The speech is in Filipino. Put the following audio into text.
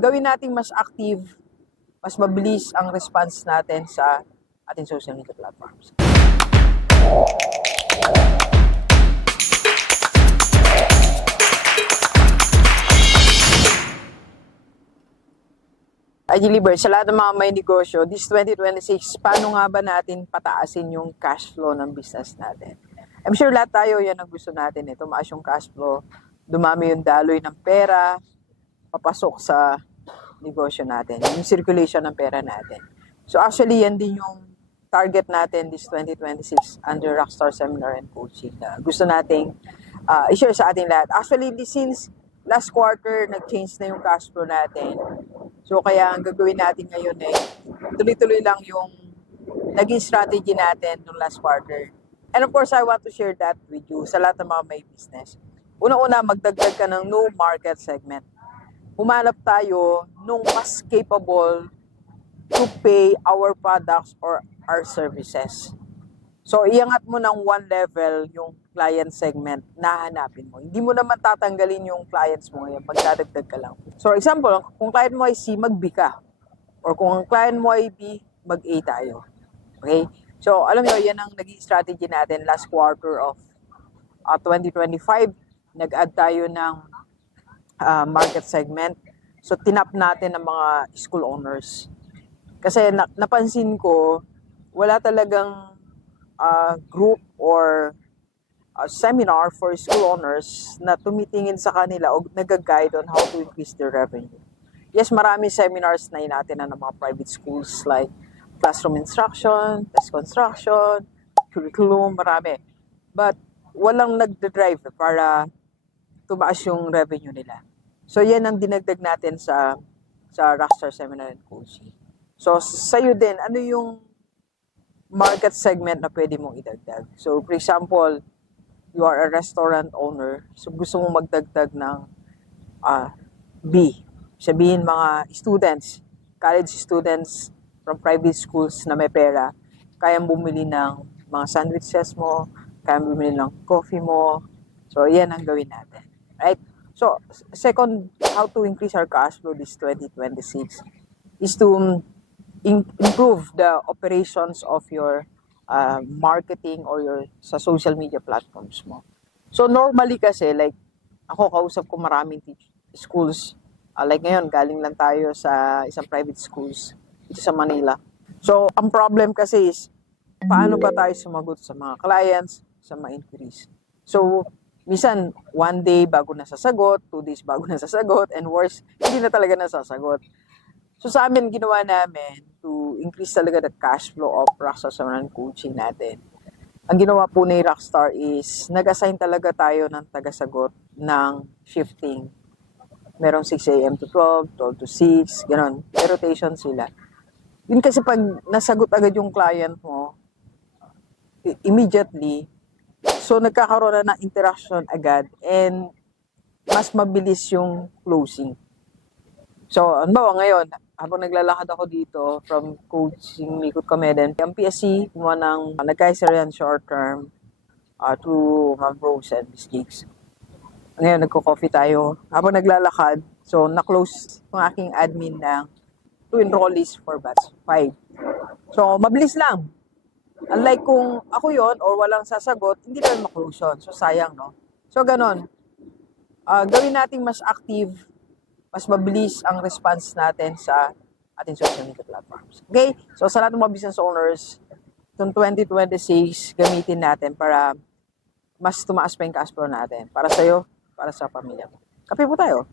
Gawin nating mas active, mas mabilis ang response natin sa ating social media platforms. Agiliber, sa lahat ng mga may negosyo, this 2026, paano nga ba natin pataasin yung cash flow ng business natin? I'm sure lahat tayo yan ang gusto natin. Tumaas yung cash flow, dumami yung daloy ng pera, papasok sa negosyo natin, yung circulation ng pera natin. So actually, yan din yung target natin this 2026 under Rockstar Seminar and Coaching. Gusto nating i-share sa ating lahat. Actually, since last quarter, nag-change na yung cash flow natin. So kaya ang gagawin natin ngayon tuloy-tuloy lang yung naging strategy natin noong last quarter. And of course, I want to share that with you sa lahat ng mga may business. Una-una, magdagdag ka ng new market segment. Humanap tayo nung mas capable to pay our products or our services. So, iangat mo ng one level yung client segment na hanapin mo. Hindi mo naman tatanggalin yung clients mo ngayon, magdadagdag ka lang. So, example, kung client mo ay C, mag-B ka. Or kung ang client mo ay B, mag-A tayo. Okay? So, alam nyo, yan ang naging strategy natin last quarter of 2025. Nag-add tayo ng market segment. So, tinap natin ang mga school owners. Kasi napansin ko, wala talagang group or seminar for school owners na tumitingin sa kanila o nag-guide on how to increase their revenue. Yes, marami seminars na natin ng mga private schools like classroom instruction, test construction, curriculum, marami. But walang nagde-drive para tumaas yung revenue nila. So yan ang dinagdag natin sa Rockstar Seminar and Coaching. So sa'yo din, ano yung market segment na pwede mong idagdag? So for example, you are a restaurant owner, so gusto mong magdagdag ng B. Sabihin mga students, college students from private schools na may pera, kayang bumili ng mga sandwiches mo, kayang bumili ng coffee mo. So yan ang gawin natin. Right? So second, how to increase our cash flow this 2026 is to improve the operations of your marketing or your sa social media platforms mo. So normally kasi, like ako, kausap ko maraming schools. Like ngayon, galing lang tayo sa isang private schools dito sa Manila. So ang problem kasi is, paano ba tayo sumagot sa mga clients, sa mga inquiries? So minsan, 1 day bago nasasagot, 2 days bago nasasagot, and worse, hindi na talaga nasasagot. So sa amin, ginawa namin to increase talaga the cash flow of Rockstar Seminar and Coaching natin. Ang ginawa po ni Rockstar is, nag-assign talaga tayo ng tagasagot ng shifting. Merong 6 a.m. to 12, 12 to 6, gano'n. May rotation sila. Yun kasi pag nasagot agad yung client mo, immediately, so nagkakaroon na ng interaction agad and mas mabilis yung closing. So, ano ba ngayon, habang naglalakad ako dito from coaching Mikot Comedian, ang PSC, kumuha ng nagkaisarian short term to Ma'am Rose and Miss Jigs. Ngayon, nagko-coffee tayo. Habang naglalakad, so na-close yung aking admin ng 2 enrollees for batch 5. So, mabilis lang. Unlike kung ako yon or walang sasagot, hindi naman ma-close yun. So, sayang, no? So, ganon. Gawin nating mas active, mas mabilis ang response natin sa ating social media platforms. Okay? So, sa lahat ng mga business owners, itong 2026, gamitin natin para mas tumaas pa yung cash flow natin. Para sa'yo, para sa pamilya mo. Kape po tayo.